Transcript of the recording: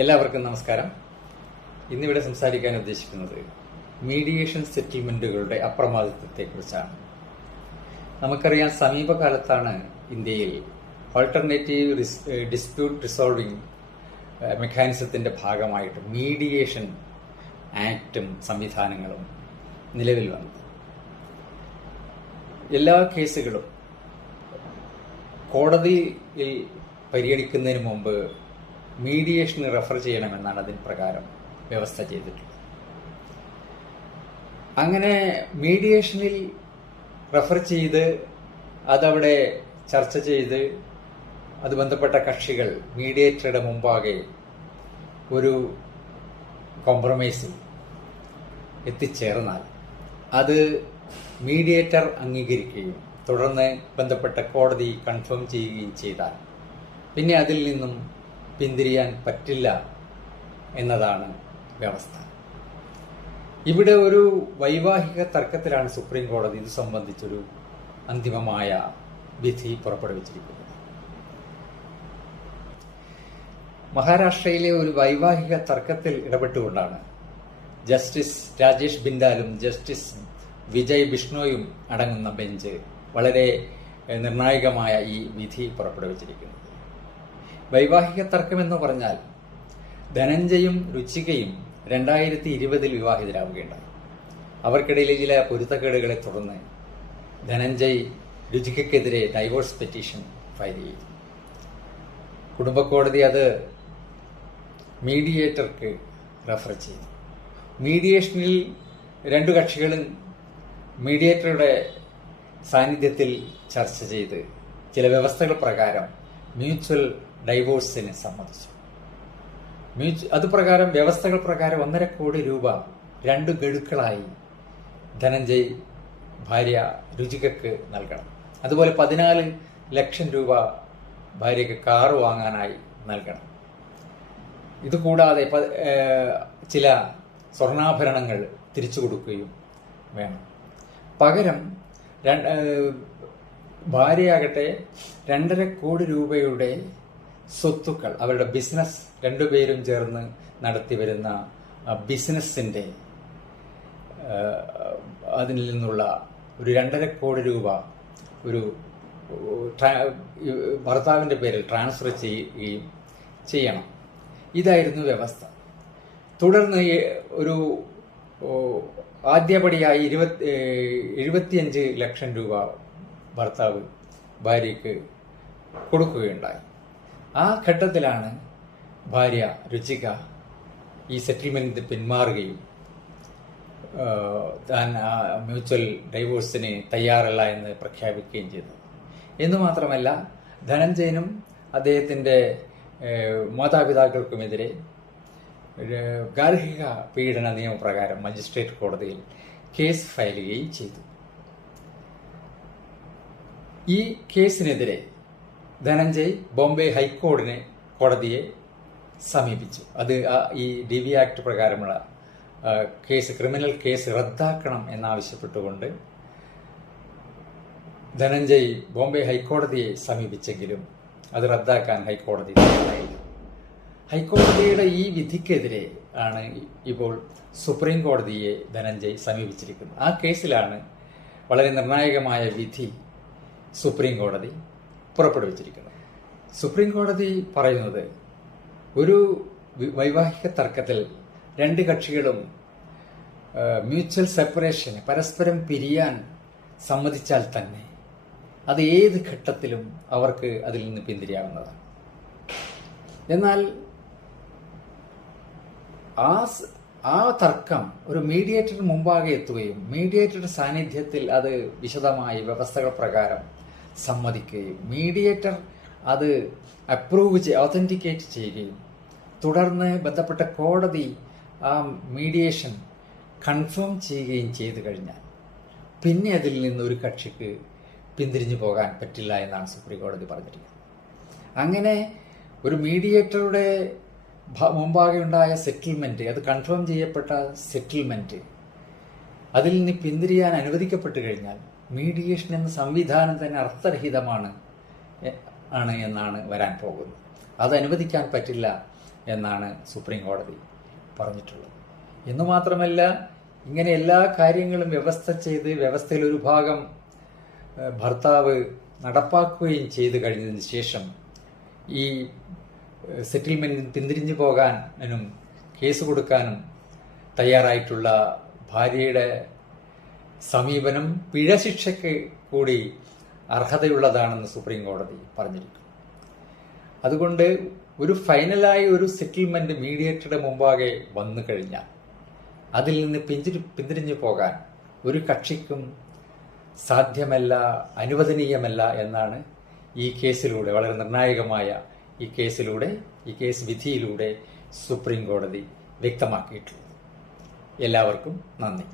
എല്ലാവർക്കും നമസ്കാരം. ഇന്നിവിടെ സംസാരിക്കാൻ ഉദ്ദേശിക്കുന്നത് മീഡിയേഷൻ സെറ്റിൽമെന്റുകളുടെ അപ്രമാദിത്വത്തെക്കുറിച്ചാണ്. നമുക്കറിയാം, സമീപകാലത്താണ് ഇന്ത്യയിൽ ഓൾട്ടർനേറ്റീവ് ഡിസ്പ്യൂട്ട് റിസോൾവിംഗ് മെക്കാനിസത്തിന്റെ ഭാഗമായിട്ട് മീഡിയേഷൻ ആക്ടും സംവിധാനങ്ങളും നിലവിൽ വന്നത്. എല്ലാ കേസുകളും കോടതിയിൽ പരിഗണിക്കുന്നതിന് മുമ്പ് മീഡിയേഷന് റെഫർ ചെയ്യണമെന്നാണ് അതിന് പ്രകാരം വ്യവസ്ഥ ചെയ്തിട്ടുള്ളത്. അങ്ങനെ മീഡിയേഷനിൽ റെഫർ ചെയ്ത് അതവിടെ ചർച്ച ചെയ്ത് അത് ബന്ധപ്പെട്ട കക്ഷികൾ മീഡിയേറ്ററുടെ മുമ്പാകെ ഒരു കോംപ്രമൈസിൽ എത്തിച്ചേർന്നാൽ അത് മീഡിയേറ്റർ അംഗീകരിക്കുകയും തുടർന്ന് ബന്ധപ്പെട്ട കോടതി കൺഫേം ചെയ്യുകയും ചെയ്താൽ പിന്നെ അതിൽ നിന്നും പിന്തിരിയാൻ പറ്റില്ല എന്നതാണ് വ്യവസ്ഥ. ഇവിടെ ഒരു വൈവാഹിക തർക്കത്തിലാണ് സുപ്രീം കോടതി ഇത് സംബന്ധിച്ചൊരു അന്തിമമായ വിധി പുറപ്പെടുവിച്ചിരിക്കുന്നത്. മഹാരാഷ്ട്രയിലെ ഒരു വൈവാഹിക തർക്കത്തിൽ ഇടപെട്ടുകൊണ്ടാണ് ജസ്റ്റിസ് രാജേഷ് ബിൻഡാലും ജസ്റ്റിസ് വിജയ് ബിഷ്ണോയും അടങ്ങുന്ന ബെഞ്ച് വളരെ നിർണായകമായ ഈ വിധി പുറപ്പെടുവിച്ചിരിക്കുന്നത്. വൈവാഹിക തർക്കം എന്ന് പറഞ്ഞാൽ ധനഞ്ജയും രുചികയും 2020 വിവാഹിതരാവുകയുണ്ടായി. അവർക്കിടയിലെ ചില പൊരുത്തക്കേടുകളെ തുടർന്ന് ധനഞ്ജയ് രുചികയ്ക്കെതിരെ ഡൈവോഴ്സ് പെറ്റീഷൻ ഫയൽ ചെയ്തു. കുടുംബക്കോടതി അത് മീഡിയേറ്റർക്ക് റെഫർ ചെയ്തു. മീഡിയേഷനിൽ രണ്ടു കക്ഷികളും മീഡിയേറ്ററുടെ സാന്നിധ്യത്തിൽ ചർച്ച ചെയ്ത് ചില വ്യവസ്ഥകൾ പ്രകാരം മ്യൂച്വൽ ഡൈവോഴ്സിന് സമ്മതിച്ചു. അതുപ്രകാരം വ്യവസ്ഥകൾ പ്രകാരം 1.5 കോടി രൂപ 2 ഗഡുക്കളായി ധനഞ്ജയ് ഭാര്യ രുചികയ്ക്ക് നൽകണം. അതുപോലെ 14 ലക്ഷം രൂപ ഭാര്യയ്ക്ക് കാർ വാങ്ങാനായി നൽകണം. ഇതുകൂടാതെ ചില സ്വർണ്ണാഭരണങ്ങൾ തിരിച്ചു കൊടുക്കുകയും വേണം. പകരം ഭാര്യയാകട്ടെ 2.5 കോടി രൂപയുടെ സ്വത്തുക്കൾ, അവരുടെ ബിസിനസ്, രണ്ടുപേരും ചേർന്ന് നടത്തിവരുന്ന ബിസിനസിന്റെ അതിൽ നിന്നുള്ള ഒരു 2.5 കോടി രൂപ ഒരു ഭർത്താവിന്റെ പേരിൽ ട്രാൻസ്ഫർ ചെയ്യുകയും ചെയ്യണം. ഇതായിരുന്നു വ്യവസ്ഥ. തുടർന്ന് ഒരു ആദ്യപടിയായി 75 ലക്ഷം രൂപ ഭർത്താവ് ഭാര്യയ്ക്ക് കൊടുക്കുകയുണ്ടായി. ആ ഘട്ടത്തിലാണ് ഭാര്യ രുചിക ഈ സെറ്റിൽമെന്റ് പിന്മാറുകയും താൻ മ്യൂച്വൽ ഡൈവോഴ്സിന് തയ്യാറല്ല എന്ന് പ്രഖ്യാപിക്കുകയും ചെയ്തത്. എന്നു മാത്രമല്ല, ധനഞ്ജയനും അദ്ദേഹത്തിന്റെ മാതാപിതാക്കൾക്കുമെതിരെ ഗാർഹിക പീഡന നിയമപ്രകാരം മജിസ്ട്രേറ്റ് കോടതിയിൽ കേസ് ഫയൽ ചെയ്യുകയും ചെയ്തു. ഈ കേസിനെതിരെ ധനഞ്ജയ് ബോംബെ കോടതിയെ സമീപിച്ചു. അത് ഈ DV ആക്ട് പ്രകാരമുള്ള ക്രിമിനൽ കേസ് റദ്ദാക്കണം എന്നാവശ്യപ്പെട്ടുകൊണ്ട് ധനഞ്ജയ് ബോംബെ ഹൈക്കോടതിയെ സമീപിച്ചെങ്കിലും അത് റദ്ദാക്കാൻ ഹൈക്കോടതി തയ്യാറായില്ല. ഹൈക്കോടതിയുടെ ഈ വിധിക്കെതിരെ ആണ് ഇപ്പോൾ സുപ്രീം കോടതിയെ ധനഞ്ജയ് സമീപിച്ചിരിക്കുന്നത്. ആ കേസിലാണ് വളരെ നിർണായകമായ വിധി സുപ്രീം കോടതി പുറപ്പെടുവിച്ചിരിക്കുന്നത്. സുപ്രീം കോടതി പറയുന്നത്, ഒരു വൈവാഹിക തർക്കത്തിൽ 2 കക്ഷികളും മ്യൂച്വൽ സെപ്പറേഷന്, പരസ്പരം പിരിയാൻ സമ്മതിച്ചാൽ തന്നെ അത് ഏത് ഘട്ടത്തിലും അവർക്ക് അതിൽ നിന്ന് പിന്തിരിയാവുന്നതാണ്. എന്നാൽ ആ തർക്കം ഒരു മീഡിയേറ്റർ മുമ്പാകെ എത്തുകയും മീഡിയേറ്ററുടെ സാന്നിധ്യത്തിൽ അത് വിശദമായി വ്യവസ്ഥകൾ പ്രകാരം സമ്മതിക്കുകയും മീഡിയേറ്റർ അത് ഓതന്റിക്കേറ്റ് ചെയ്യുകയും തുടർന്ന് ബന്ധപ്പെട്ട കോടതി ആ മീഡിയേഷൻ കൺഫേം ചെയ്യുകയും ചെയ്തു കഴിഞ്ഞാൽ പിന്നെ അതിൽ നിന്ന് ഒരു കക്ഷിക്ക് പിന്തിരിഞ്ഞു പോകാൻ പറ്റില്ല എന്നാണ് സുപ്രീം കോടതി പറഞ്ഞിരിക്കുന്നത്. അങ്ങനെ ഒരു മീഡിയേറ്ററുടെ മുമ്പാകെ ഉണ്ടായ സെറ്റിൽമെന്റ്, അത് കൺഫേം ചെയ്യപ്പെട്ട സെറ്റിൽമെന്റ്, അതിൽ നിന്ന് പിന്തിരിയാൻ അനുവദിക്കപ്പെട്ടു കഴിഞ്ഞാൽ മീഡിയേഷൻ എന്ന സംവിധാനം തന്നെ അർത്ഥരഹിതമാണ് എന്നാണ് വരാൻ പോകുന്നത്. അത് അനുവദിക്കാൻ പറ്റില്ല എന്നാണ് സുപ്രീം കോടതി പറഞ്ഞിട്ടുള്ളത്. എന്നു മാത്രമല്ല, ഇങ്ങനെ എല്ലാ കാര്യങ്ങളും വ്യവസ്ഥ ചെയ്ത് വ്യവസ്ഥയിൽ ഒരു ഭാഗം ഭർത്താവ് നടപ്പാക്കുകയും ചെയ്തു കഴിഞ്ഞതിന് ശേഷം ഈ സെറ്റിൽമെന്റിന് പിന്തിരിഞ്ഞു പോകാനും കേസ് കൊടുക്കാനും തയ്യാറായിട്ടുള്ള ഭാര്യയുടെ സമീപനം പിഴശിക്ഷയ്ക്ക് കൂടി അർഹതയുള്ളതാണെന്ന് സുപ്രീം കോടതി പറഞ്ഞിരിക്കുന്നു. അതുകൊണ്ട് ഒരു ഫൈനലായ ഒരു സെറ്റിൽമെന്റ് മീഡിയേറ്ററുടെ മുമ്പാകെ വന്നു കഴിഞ്ഞാൽ അതിൽ നിന്ന് പിന്തിരിഞ്ഞു പോകാൻ ഒരു കക്ഷിക്കും സാധ്യമല്ല, അനുവദനീയമല്ല എന്നാണ് ഈ കേസിലൂടെ, വളരെ നിർണായകമായ ഈ കേസ് വിധിയിലൂടെ സുപ്രീം കോടതി വ്യക്തമാക്കിയിട്ടുള്ളത്. എല്ലാവർക്കും നന്ദി.